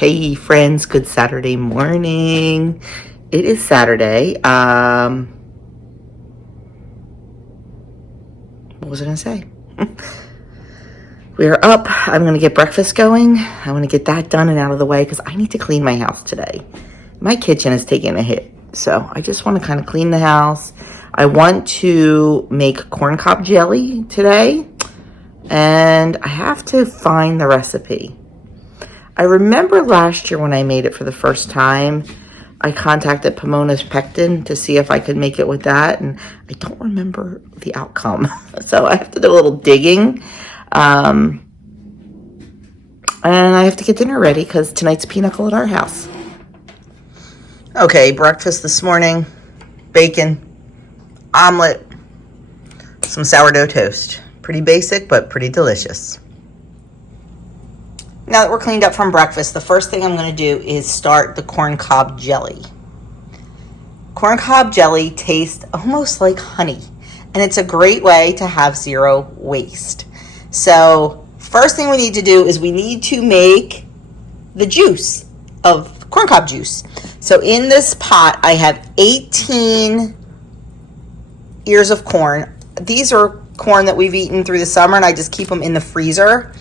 Hey friends, good Saturday morning. It is Saturday. What was I gonna say? We're up. I'm gonna get breakfast going. I want to get that done and out of the way because I need to clean my house today. My kitchen is taking a hit, so I just want to kind of clean the house. I want to make corn cob jelly today, and I have to find the recipe. I remember last year when I made it for the first time, I contacted Pomona's Pectin to see if I could make it with that, and I don't remember the outcome. So I have to do a little digging. And I have to get dinner ready because tonight's pinochle at our house. Okay, breakfast this morning, bacon, omelet, some sourdough toast. Pretty basic, but pretty delicious. Now that we're cleaned up from breakfast, the first thing I'm going to do is start the corn cob jelly. Corn cob jelly tastes almost like honey, and it's a great way to have zero waste. So first thing we need to do is we need to make the juice of corn cob juice. So in this pot, I have 18 ears of corn. These are corn that we've eaten through the summer, and I just keep them in the freezer.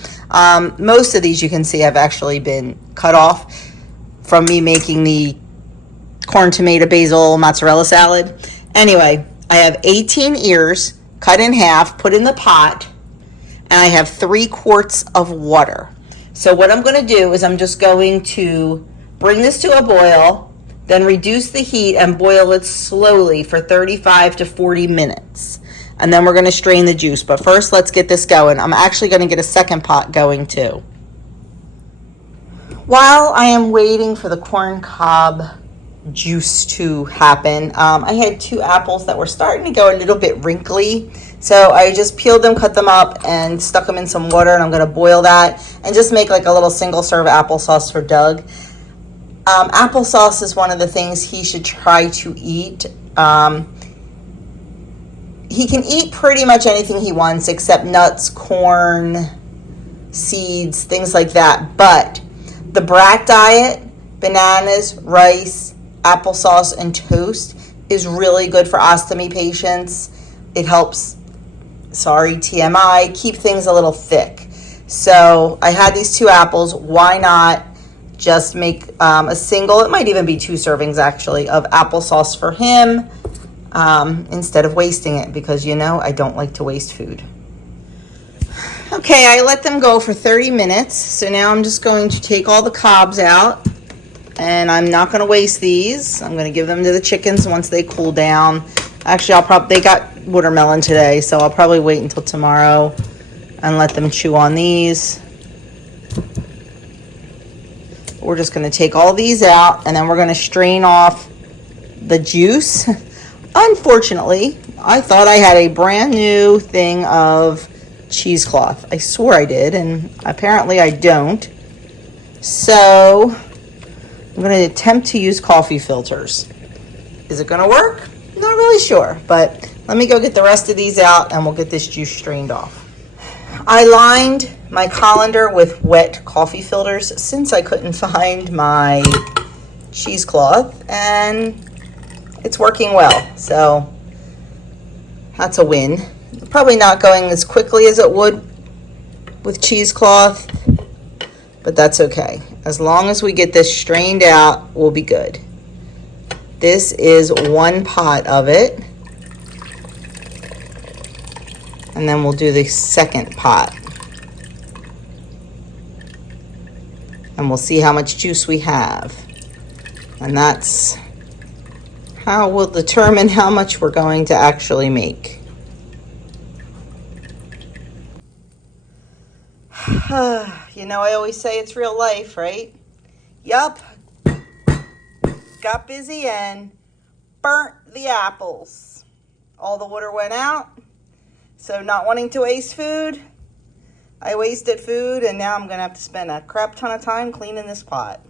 Most of these you can see have actually been cut off from me making the corn, tomato, basil, mozzarella salad. Anyway, I have 18 ears cut in half, put in the pot, and I have 3 quarts of water. So what I'm going to do is I'm just going to bring this to a boil, then reduce the heat and boil it slowly for 35 to 40 minutes. And then we're going to strain the juice. But first, let's get this going. I'm actually going to get a second pot going too. While I am waiting for the corn cob juice to happen, I had 2 apples that were starting to go a little bit wrinkly. So I just peeled them, cut them up, and stuck them in some water. And I'm going to boil that and just make like a little single serve applesauce for Doug. Applesauce is one of the things he should try to eat. He can eat pretty much anything he wants except nuts, corn, seeds, things like that. But the brat diet, bananas, rice, applesauce, and toast is really good for ostomy patients. It helps, TMI, keep things a little thick. So I had these 2 apples. Why not just make a single, it might even be 2 servings actually, of applesauce for him. Instead of wasting it, because I don't like to waste food. Okay, I let them go for 30 minutes. So now I'm just going to take all the cobs out, and I'm not going to waste these. I'm going to give them to the chickens once they cool down. Actually, they got watermelon today, so I'll probably wait until tomorrow and let them chew on these. We're just going to take all these out, and then we're going to strain off the juice. Unfortunately, I thought I had a brand new thing of cheesecloth. I swore I did, and apparently I don't. So I'm going to attempt to use coffee filters. Is it going to work? Not really sure, but let me go get the rest of these out, and we'll get this juice strained off. I lined my colander with wet coffee filters since I couldn't find my cheesecloth, and it's working well, so that's a win. Probably not going as quickly as it would with cheesecloth, but that's okay. As long as we get this strained out, we'll be good. This is 1 pot of it, and then we'll do the second pot. And we'll see how much juice we have. And that's how we'll determine how much we're going to actually make. I always say it's real life, right? Yup. Got busy and burnt the apples. All the water went out. So not wanting to waste food, I wasted food, and now I'm going to have to spend a crap ton of time cleaning this pot.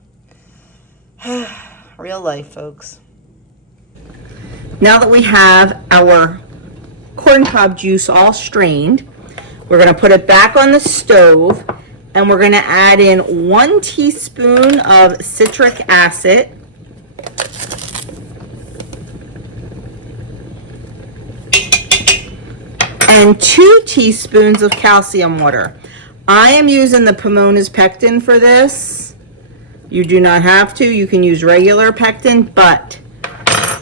Real life, folks. Now that we have our corn cob juice all strained, we're going to put it back on the stove, And we're going to add in 1 teaspoon of citric acid. And 2 teaspoons of calcium water. I am using the Pomona's pectin for this. You do not have to. You can use regular pectin, but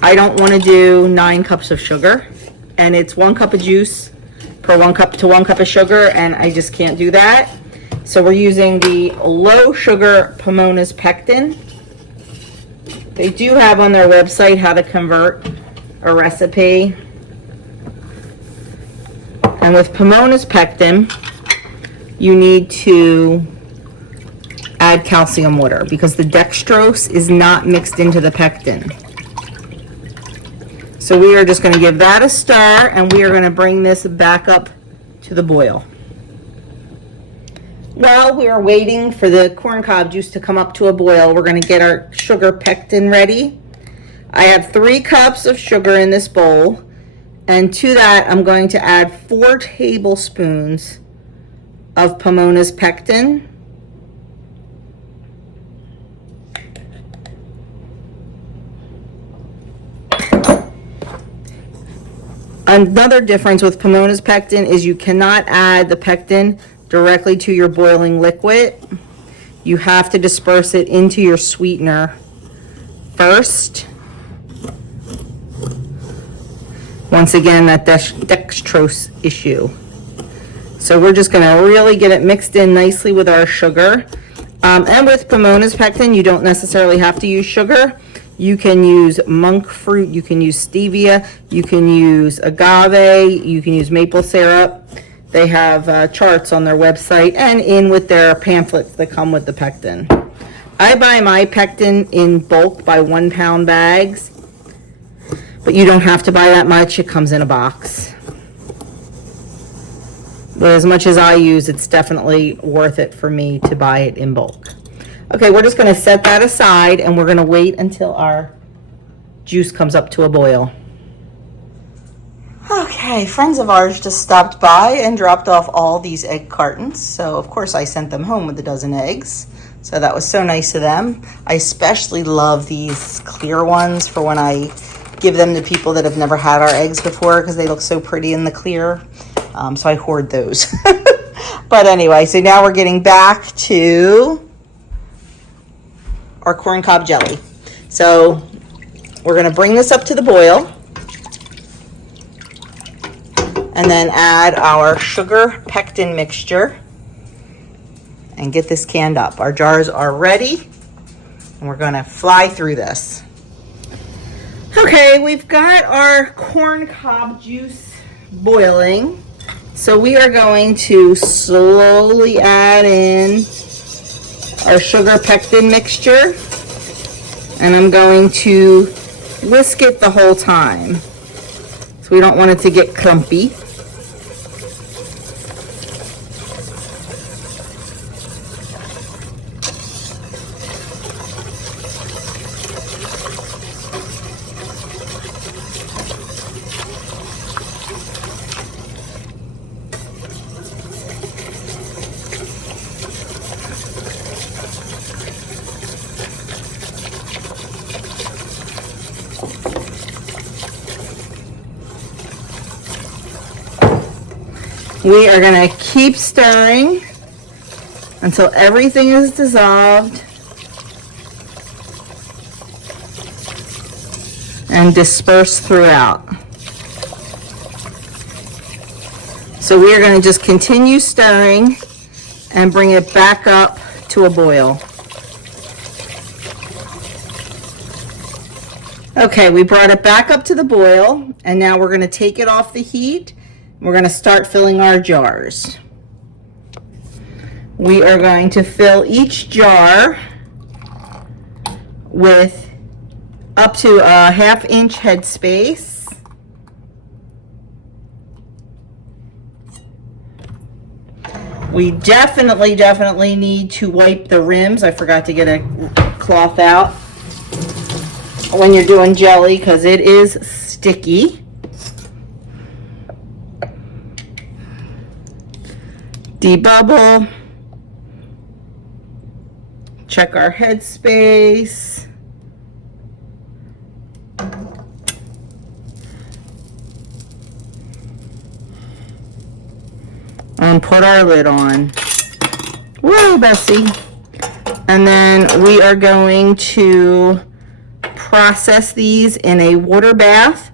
I don't want to do 9 cups of sugar. And it's 1 cup of juice per 1 cup to 1 cup of sugar, and I just can't do that. So we're using the low sugar Pomona's pectin. They do have on their website how to convert a recipe. And with Pomona's pectin, you need to add calcium water because the dextrose is not mixed into the pectin. So we are just going to give that a stir, and we are going to bring this back up to the boil. While we are waiting for the corn cob juice to come up to a boil, we're going to get our sugar pectin ready. I have 3 cups of sugar in this bowl, and to that I'm going to add 4 tablespoons of Pomona's pectin. Another difference with Pomona's pectin is you cannot add the pectin directly to your boiling liquid. You have to disperse it into your sweetener first. Once again, that dextrose issue. So we're just going to really get it mixed in nicely with our sugar. And with Pomona's pectin, you don't necessarily have to use sugar. You can use monk fruit, you can use stevia, you can use agave, you can use maple syrup. They have charts on their website and in with their pamphlets that come with the pectin. I buy my pectin in bulk by 1 pound bags, but you don't have to buy that much. It comes in a box. But as much as I use, it's definitely worth it for me to buy it in bulk. Okay, we're just going to set that aside, and we're going to wait until our juice comes up to a boil. Okay, friends of ours just stopped by and dropped off all these egg cartons. So, of course, I sent them home with a dozen eggs. So that was so nice of them. I especially love these clear ones for when I give them to people that have never had our eggs before because they look so pretty in the clear. So I hoard those. But anyway, so now we're getting back to our corn cob jelly. So we're going to bring this up to the boil and then add our sugar pectin mixture and get this canned up. Our jars are ready and we're going to fly through this. Okay, we've got our corn cob juice boiling. So we are going to slowly add in our sugar pectin mixture, and I'm going to whisk it the whole time so we don't want it to get clumpy. We are going to keep stirring until everything is dissolved and dispersed throughout. So we are going to just continue stirring and bring it back up to a boil. Okay, we brought it back up to the boil, and now we're going to take it off the heat. We're going to start filling our jars. We are going to fill each jar with up to a 1/2 inch head space. We definitely need to wipe the rims. I forgot to get a cloth out when you're doing jelly because it is sticky. Debubble check our headspace. And put our lid on. Whoa, Bessie. And then we are going to process these in a water bath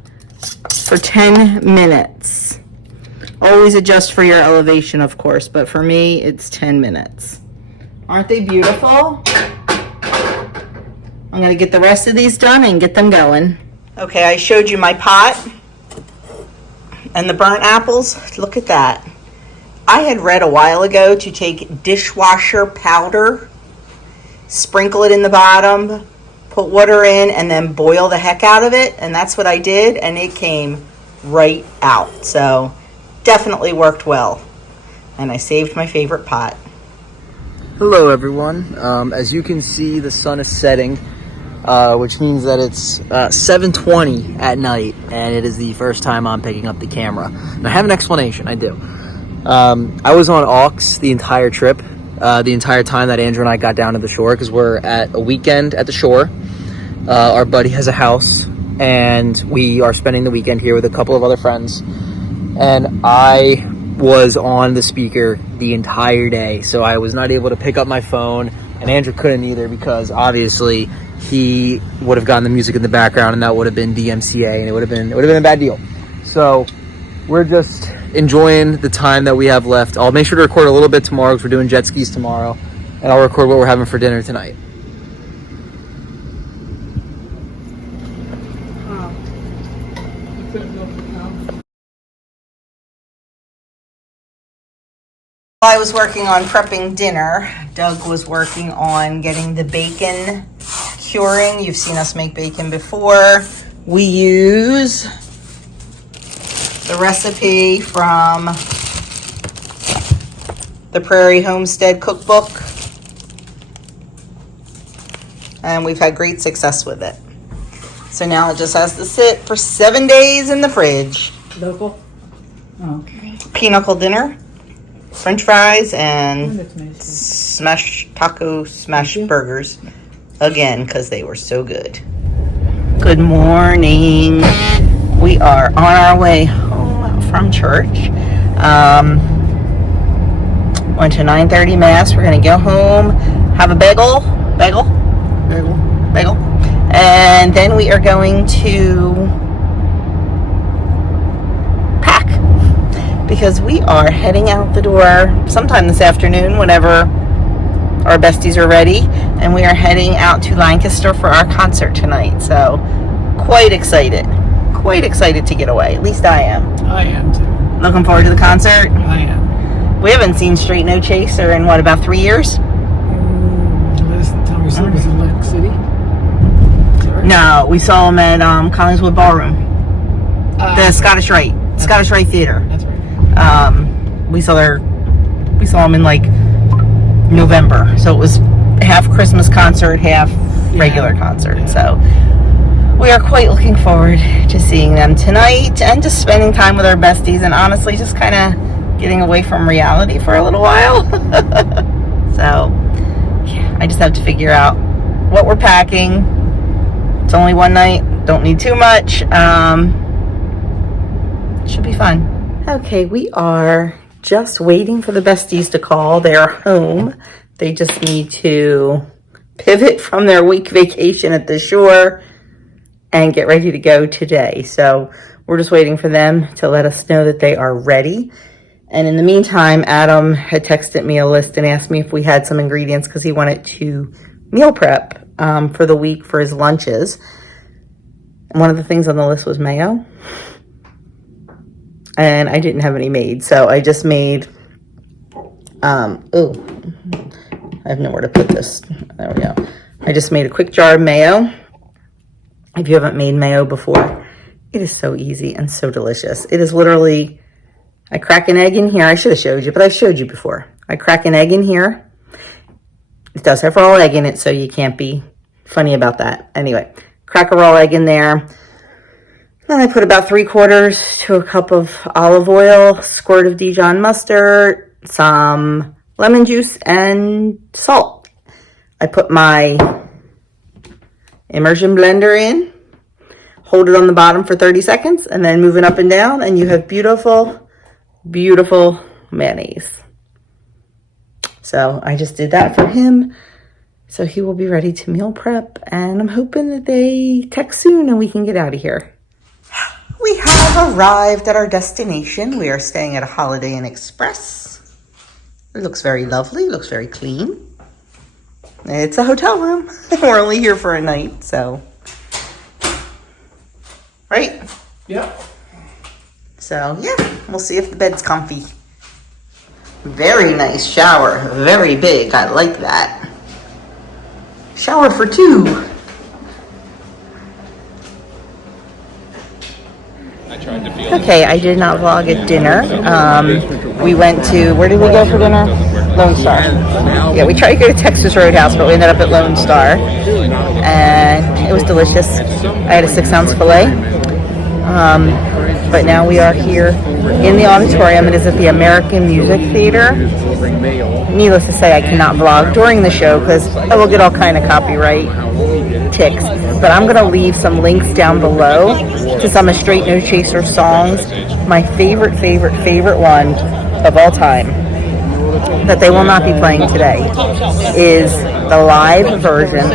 for 10 minutes. Always adjust for your elevation, of course, but for me, it's 10 minutes. Aren't they beautiful? I'm gonna get the rest of these done and get them going. Okay, I showed you my pot and the burnt apples. Look at that. I had read a while ago to take dishwasher powder, sprinkle it in the bottom, put water in, and then boil the heck out of it. And that's what I did, and it came right out. So definitely worked well. And I saved my favorite pot. Hello everyone. As you can see, the sun is setting, which means that it's 7:20 at night, and it is the first time I'm picking up the camera. And I have an explanation, I do. I was on aux the entire trip, the entire time that Andrew and I got down to the shore, because we're at a weekend at the shore. Our buddy has a house, and we are spending the weekend here with a couple of other friends. And I was on the speaker the entire day, so I was not able to pick up my phone, and Andrew couldn't either, because obviously he would have gotten the music in the background, and that would have been DMCA, and it would have been a bad deal. So we're just enjoying the time that we have left. I'll make sure to record a little bit tomorrow because we're doing jet skis tomorrow, and I'll record what we're having for dinner tonight. While I was working on prepping dinner, Doug was working on getting the bacon curing. You've seen us make bacon before. We use the recipe from the Prairie Homestead cookbook, and we've had great success with it. So now it just has to sit for 7 days in the fridge. Local? Oh. Pinochle dinner, French fries, and smash burgers again because they were so good. Good morning. We are on our way home from church. Went to 9:30 mass. We're gonna go home, have a bagel, and then we are going to pack because we are heading out the door sometime this afternoon whenever our besties are ready, and we are heading out to Lancaster for our concert tonight. So quite excited to get away. At least I am. I am too. Looking forward to the concert. I am. We haven't seen Straight No Chaser in what, about 3 years? Last time we saw was in Atlantic City. Sorry. No, we saw them at Collingswood Ballroom, the Scottish Rite Theater. That's right. We saw them in like November, so it was half Christmas concert, half regular concert. Yeah. So we are quite looking forward to seeing them tonight and just spending time with our besties, and honestly just kind of getting away from reality for a little while. So yeah, I just have to figure out what we're packing. It's only one night, don't need too much. Should be fun. Okay, we are just waiting for the besties to call. They are home. They just need to pivot from their week vacation at the shore and get ready to go today. So we're just waiting for them to let us know that they are ready. And in the meantime, Adam had texted me a list and asked me if we had some ingredients because he wanted to meal prep for the week for his lunches. And one of the things on the list was mayo. And I didn't have any made, so I just made, I have nowhere to put this. There we go. I just made a quick jar of mayo. If you haven't made mayo before, it is so easy and so delicious. It is literally, I crack an egg in here. I should have showed you, but I've showed you before. I crack an egg in here. It does have raw egg in it, so you can't be funny about that. Anyway, crack a raw egg in there. Then I put about 3/4 to a cup of olive oil, squirt of Dijon mustard, some lemon juice, and salt. I put my immersion blender in, hold it on the bottom for 30 seconds, and then move it up and down, and you have beautiful, beautiful mayonnaise. So I just did that for him. So he will be ready to meal prep, and I'm hoping that they text soon and we can get out of here. We have arrived at our destination. We are staying at a Holiday Inn Express. It looks very lovely, looks very clean. It's a hotel room. We're only here for a night, so. Right? Yep. So, yeah, we'll see if the bed's comfy. Very nice shower, very big, I like that. Shower for two. Okay, I did not vlog at dinner. We went to, where did we go for dinner? Lone Star. Yeah, we tried to go to Texas Roadhouse, but we ended up at Lone Star. And it was delicious. I had a 6-ounce filet. But now we are here in the auditorium. It is at the American Music Theater. Needless to say, I cannot vlog during the show because I will get all kind of copyright ticks. But I'm going to leave some links down below to some of Straight No Chaser songs. My favorite one of all time that they will not be playing today is the live version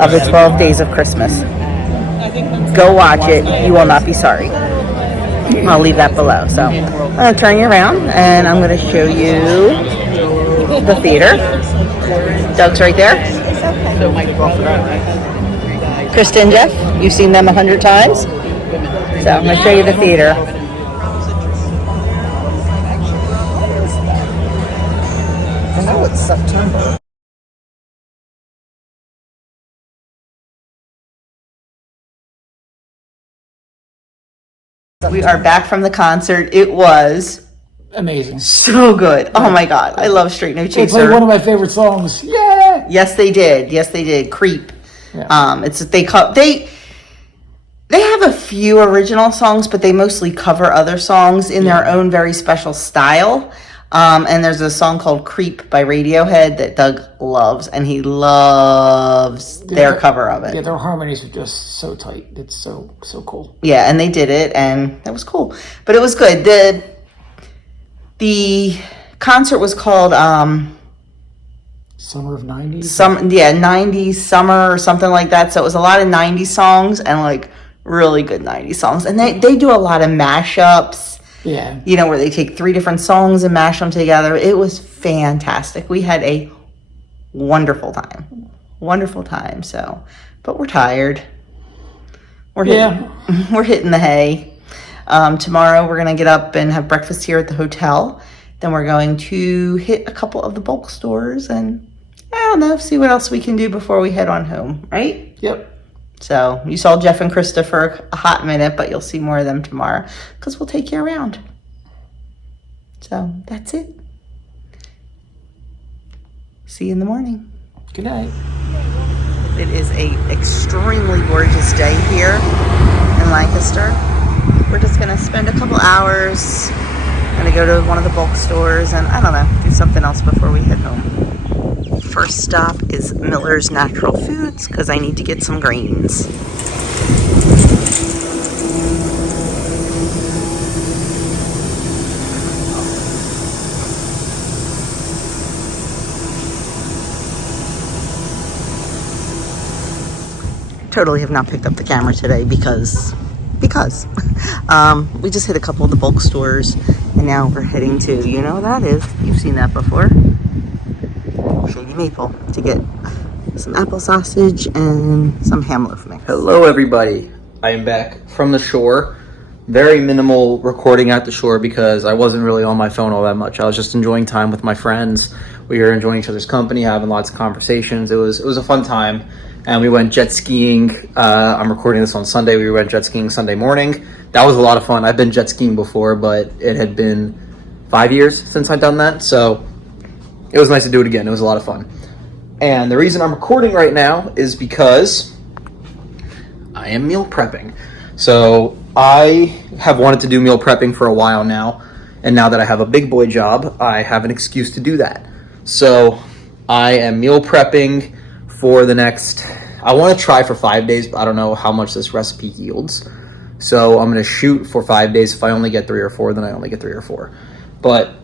of the 12 Days of Christmas. Go watch it. You will not be sorry. I'll leave that below. So I'm going to turn you around and I'm going to show you the theater. Doug's right there. Krista and Jeff, you've seen them 100 times. So I'm going to show you the theater. I know it's September. We are back from the concert. It was Amazing. so good. Oh my God. I love Straight No They played Chaser. one of my favorite songs. Yeah. Yes, they did. Yes, they did. Creep. Yeah. They have a few original songs, but they mostly cover other songs in their own very special style. And there's a song called Creep by Radiohead that Doug loves, and he loves their cover of it. Yeah, their harmonies are just so tight. It's so cool. Yeah, and they did it, and that was cool. But it was good. The concert was called Summer of 90s? 90s Summer or something like that. So it was a lot of 90s songs and like really good 90s songs. And they do a lot of mashups. Yeah. You know, where they take 3 different songs and mash them together. It was fantastic. We had a wonderful time. Wonderful time. So, but we're tired. We're hitting the hay. Tomorrow we're going to get up and have breakfast here at the hotel. Then we're going to hit a couple of the bulk stores and I don't know, see what else we can do before we head on home, right? Yep. So you saw Jeff and Krista for a hot minute, but you'll see more of them tomorrow because we'll take you around. So that's it. See you in the morning. Good night. It is a extremely gorgeous day here in Lancaster. We're just gonna spend a couple hours, gonna go to one of the bulk stores and I don't know, do something else before we head home. First stop is Miller's Natural Foods because I need to get some greens. Totally have not picked up the camera today because we just hit a couple of the bulk stores and now we're heading to, you know what that is, you've seen that before, Shady Maple, to get some apple sausage and some ham loaf mix. Hello everybody, I am back from the shore. Very minimal recording at the shore because I wasn't really on my phone all that much. I was just enjoying time with my friends. We were enjoying each other's company, having lots of conversations. It was a fun time. And we went jet skiing. I'm recording this on Sunday. We went jet skiing Sunday morning. That was a lot of fun. I've been jet skiing before, but it had been 5 years since I'd done that. So it was nice to do it again. It was a lot of fun. And the reason I'm recording right now is because I am meal prepping. So I have wanted to do meal prepping for a while now. And now that I have a big boy job, I have an excuse to do that. So I am meal prepping for the next, I want to try for 5 days, but I don't know how much this recipe yields. So I'm going to shoot for 5 days. If I only get 3 or 4, then I only get 3 or 4. But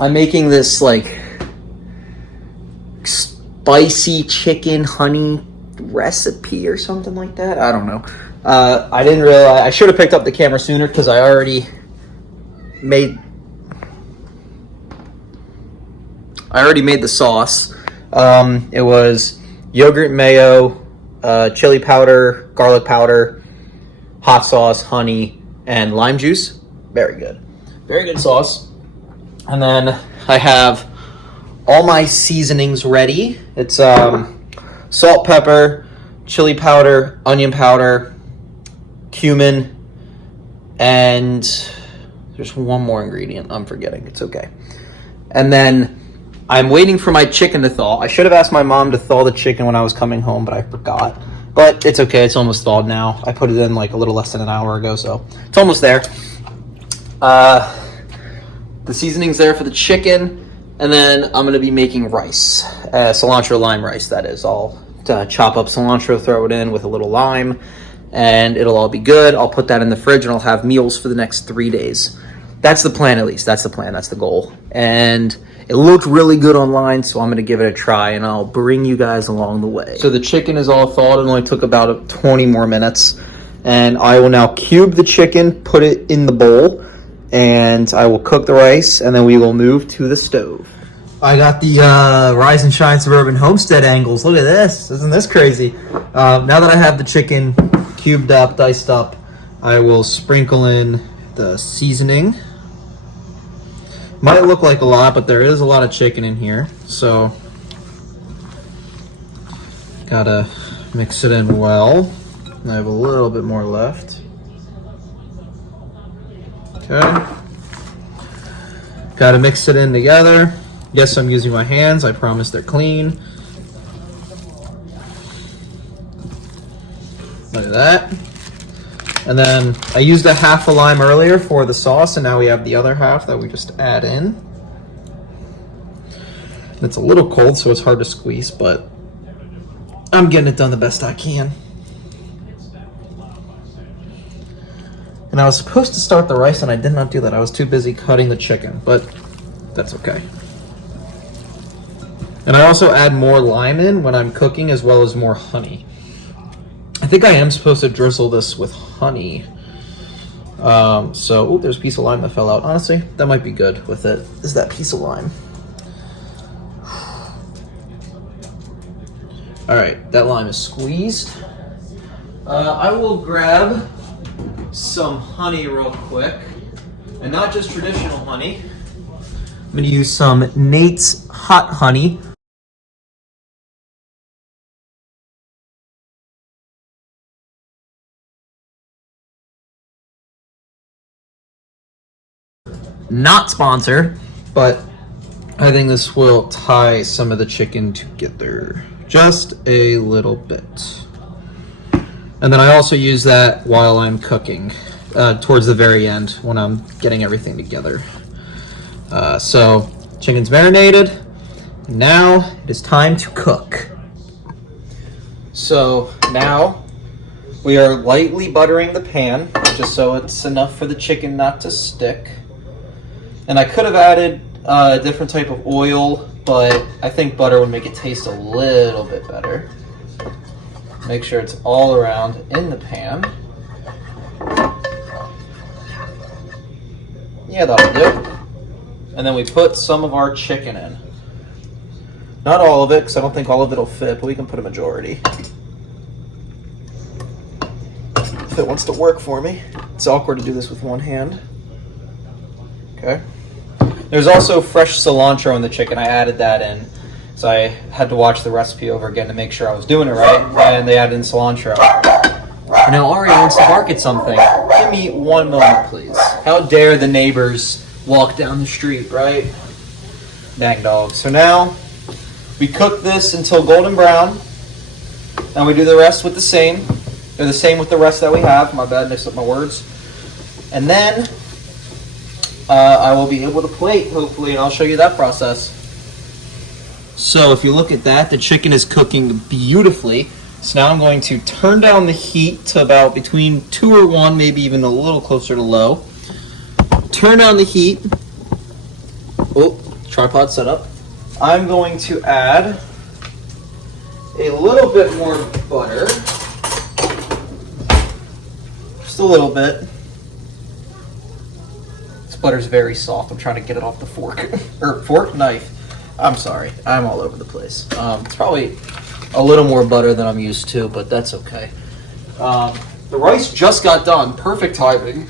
I'm making this like spicy chicken honey recipe or something like that. I don't know. I didn't realize, I should have picked up the camera sooner because I already made the sauce. It was yogurt, mayo, chili powder, garlic powder, hot sauce, honey, and lime juice. Very good. Very good sauce. And then I have all my seasonings ready. It's salt, pepper, chili powder, onion powder, cumin, and there's one more ingredient I'm forgetting. It's okay. And then I'm waiting for my chicken to thaw. I should have asked my mom to thaw the chicken when I was coming home, but I forgot. But it's okay. It's almost thawed now. I put it in like a little less than an hour ago, so it's almost there. The seasoning's there for the chicken, and then I'm going to be making rice. Cilantro lime rice, that is. I'll chop up cilantro, throw it in with a little lime, and it'll all be good. I'll put that in the fridge, and I'll have meals for the next 3 days. That's the plan, at least. That's the plan. That's the goal. And it looked really good online, so I'm going to give it a try, and I'll bring you guys along the way. So the chicken is all thawed. It only took about 20 more minutes. And I will now cube the chicken, put it in the bowl, and I will cook the rice, and then we will move to the stove. I got the Rise and Shine Suburban Homestead angles. Look at this. Isn't this crazy? Now that I have the chicken cubed up, diced up, I will sprinkle in the seasoning. Might look like a lot, but there is a lot of chicken in here, so gotta mix it in well. I have a little bit more left. Okay. Gotta mix it in together. Yes, I'm using my hands. I promise they're clean. Look at that. And then I used a half a lime earlier for the sauce, and now we have the other half that we just add in. It's a little cold, so it's hard to squeeze, but I'm getting it done the best I can. And I was supposed to start the rice, and I did not do that. I was too busy cutting the chicken, but that's okay. And I also add more lime in when I'm cooking, as well as more honey. I think I am supposed to drizzle this with honey. So, there's a piece of lime that fell out. Honestly, that might be good with it, is that piece of lime. Alright, that lime is squeezed. I will grab some honey real quick. And not just traditional honey. I'm going to use some Nate's Hot Honey. Not sponsored, but I think this will tie some of the chicken together just a little bit. And then I also use that while I'm cooking, towards the very end when I'm getting everything together. So chicken's marinated. Now it is time to cook. So now we are lightly buttering the pan, just so it's enough for the chicken not to stick. And I could have added a different type of oil, but I think butter would make it taste a little bit better. Make sure it's all around in the pan. Yeah, that'll do. And then we put some of our chicken in. Not all of it, because I don't think all of it will fit, but we can put a majority. If it wants to work for me. It's awkward to do this with one hand. Okay. There's also fresh cilantro in the chicken. I added that in. So I had to watch the recipe over again to make sure I was doing it right. And they added in cilantro. Now Ari wants to bark at something. Give me one moment, please. How dare the neighbors walk down the street, right? Dang dog. So now we cook this until golden brown. And we do the rest with the same. They're the same with the rest that we have. My bad, mixed up my words. And then I will be able to plate, hopefully, and I'll show you that process. So if you look at that, the chicken is cooking beautifully. So now I'm going to turn down the heat to about between 2 or 1, maybe even a little closer to low. Turn down the heat. Oh, tripod set up. I'm going to add a little bit more butter. Just a little bit. This butter's very soft. I'm trying to get it off the fork. Or fork? Knife. I'm sorry. I'm all over the place. It's probably a little more butter than I'm used to, but that's okay. The rice just got done. Perfect timing.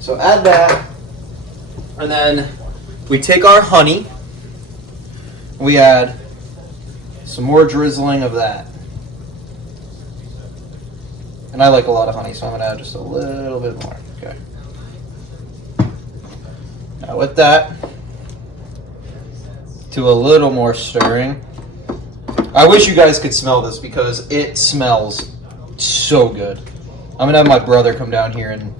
So add that. And then we take our honey. We add some more drizzling of that. And I like a lot of honey, so I'm going to add just a little bit more. Okay. Now with that, do a little more stirring. I wish you guys could smell this because it smells so good. I'm going to have my brother come down here and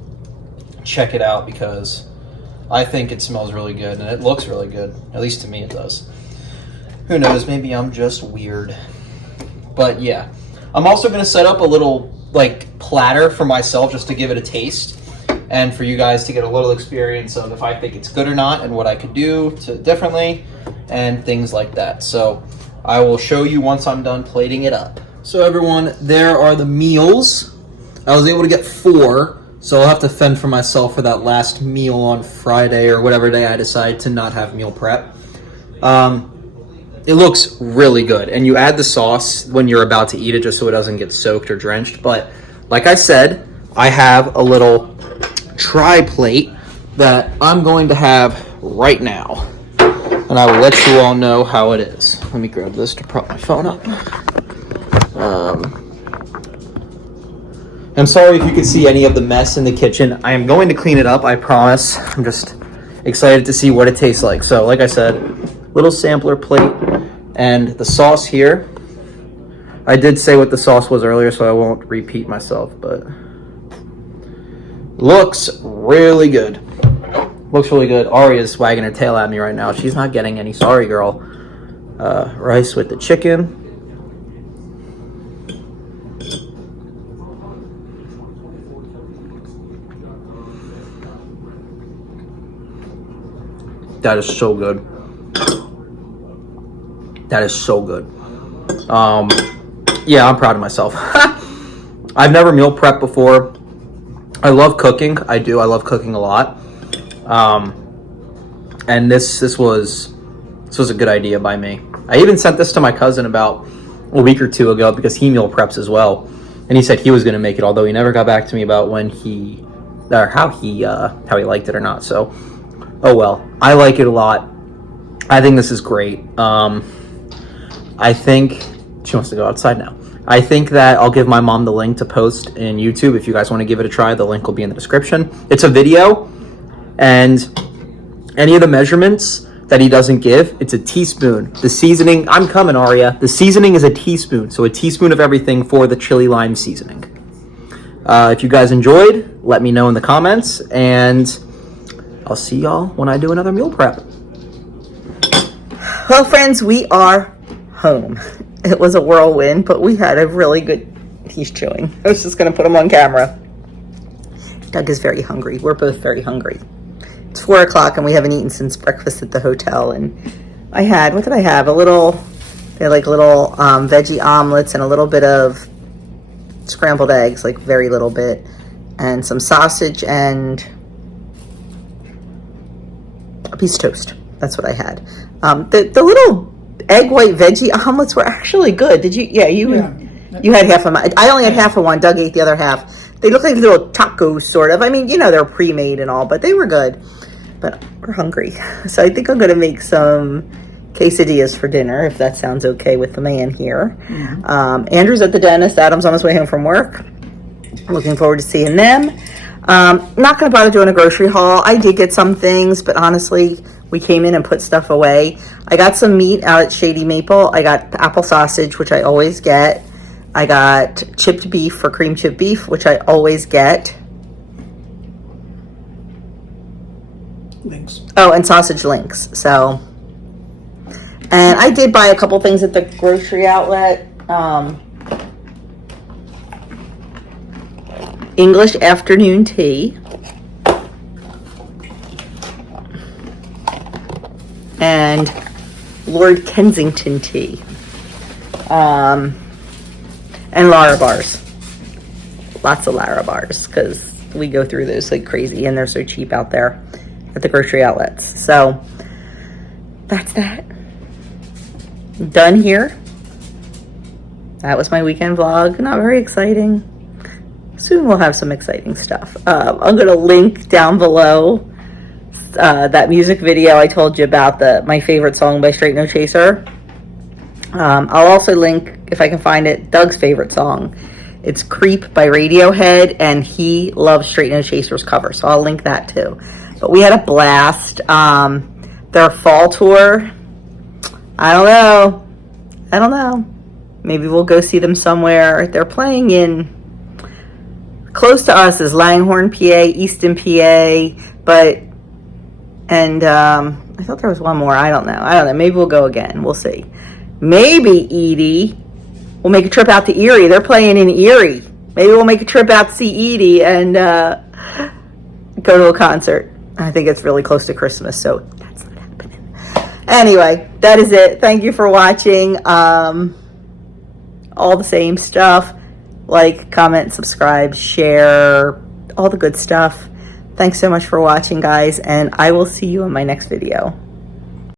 check it out because I think it smells really good and it looks really good. At least to me it does. Who knows, maybe I'm just weird. But yeah. I'm also going to set up a little platter for myself just to give it a taste and for you guys to get a little experience of if I think it's good or not and what I could do to differently and things like that. So I will show you once I'm done plating it up. So everyone, there are the meals. I was able to get 4, so I'll have to fend for myself for that last meal on Friday or whatever day I decide to not have meal prep. It looks really good, and you add the sauce when you're about to eat it just so it doesn't get soaked or drenched. But like I said, I have a little tri-plate that I'm going to have right now, and I will let you all know how it is. Let me grab this to prop my phone up. I'm sorry if you can see any of the mess in the kitchen. I am going to clean it up, I promise. I'm just excited to see what it tastes like. So like I said, little sampler plate, and the sauce here. I did say what the sauce was earlier, so I won't repeat myself, but looks really good. Looks really good. Aria's wagging her tail at me right now. She's not getting any. Sorry, girl. Rice with the chicken. That is so good. That is so good. Yeah, I'm proud of myself. I've never meal prepped before. I love cooking. I do. I love cooking a lot. And this was a good idea by me. I even sent this to my cousin about a week or 2 ago because he meal preps as well, and he said he was going to make it, although he never got back to me about how he liked it or not. So, oh well. I like it a lot. I think this is great. I think she wants to go outside now. I think that I'll give my mom the link to post in YouTube if you guys want to give it a try. The link will be in the description. It's a video, and any of the measurements that he doesn't give, it's a teaspoon. The seasoning, I'm coming, Aria. The seasoning is a teaspoon, so a teaspoon of everything for the chili lime seasoning. If you guys enjoyed, let me know in the comments, and I'll see y'all when I do another meal prep. Well, friends, we are home. It was a whirlwind, but we had a really good... He's chewing. I was just going to put him on camera. Doug is very hungry. We're both very hungry. It's 4 o'clock, and we haven't eaten since breakfast at the hotel. And I had... What did I have? They're like little veggie omelets and a little bit of scrambled eggs, like very little bit. And some sausage and a piece of toast. That's what I had. The little egg white veggie omelets were actually good. Did you? Yeah, you had half of them. I only had half of one. Doug ate the other half. They look like little tacos, sort of. I mean, they're pre-made and all, but they were good. But we're hungry. So I think I'm going to make some quesadillas for dinner, if that sounds okay with the man here. Mm-hmm. Andrew's at the dentist. Adam's on his way home from work. Looking forward to seeing them. Not going to bother doing a grocery haul. I did get some things, but honestly, we came in and put stuff away. I got some meat out at Shady Maple. I got apple sausage, which I always get. I got chipped beef for cream chipped beef, which I always get. Links. Oh, and sausage links. So, and I did buy a couple things at the grocery outlet. English afternoon tea. And Lord Kensington tea. And Larabars. Lots of Larabars, because we go through those like crazy, and they're so cheap out there at the grocery outlets. So that's that. Done here. That was my weekend vlog. Not very exciting. Soon we'll have some exciting stuff. I'm gonna link down below that music video I told you about, my favorite song by Straight No Chaser. I'll also link, if I can find it, Doug's favorite song. It's Creep by Radiohead, and he loves Straight No Chaser's cover, so I'll link that too. But we had a blast. Their fall tour, I don't know. Maybe we'll go see them somewhere. They're playing in, close to us is Langhorne, PA, Easton, PA, and I thought there was one more. I don't know. Maybe we'll go again. We'll see. Maybe Edie will make a trip out to Erie. They're playing in Erie. Maybe we'll make a trip out to see Edie and go to a concert. I think it's really close to Christmas, so that's not happening. Anyway, that is it. Thank you for watching. All the same stuff. Like, comment, subscribe, share, all the good stuff. Thanks so much for watching, guys, and I will see you in my next video.